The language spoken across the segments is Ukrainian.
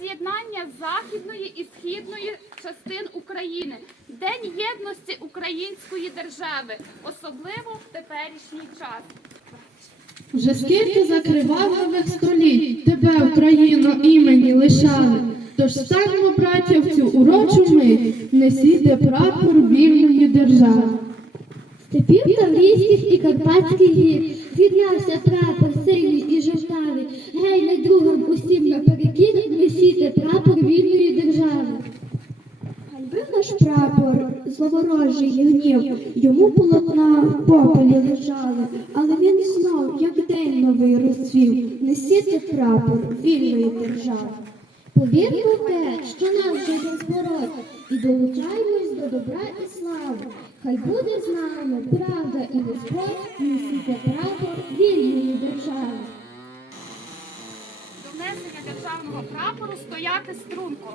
з'єднання західної і східної частин України, День єдності української держави, особливо в теперішній час. Вже скільки закривавлених століть тебе, Україно, імені лишали. Тож станьмо, браття, в цю урочу мить, несіте прапор вільної держави. Степів Таврійських і Карпатських гір Піднявся прапор синій зловорожий гнів, йому полотна в попелі лежали, але він знов, як день новий розцвів, несіте прапор вільної держави. Повірмо в те, що нас вже не збороть, і долучаємось до добра і слави. Хай буде з нами правда і Господь, несіте прапор вільної держави. До внесення державного прапору стояти струнко.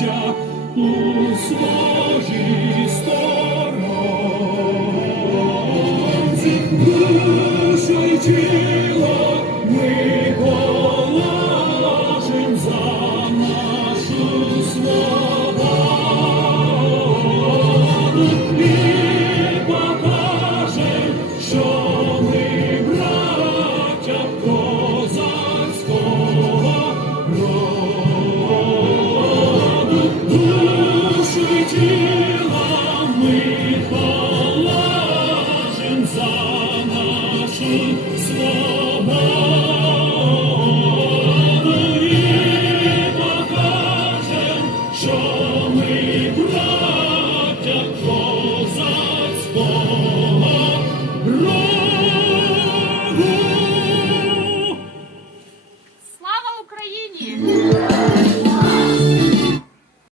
браття, у своїй сторонці. Душу й тіло ми положим за нашу свободу і покажем, що Show me, brother, close us,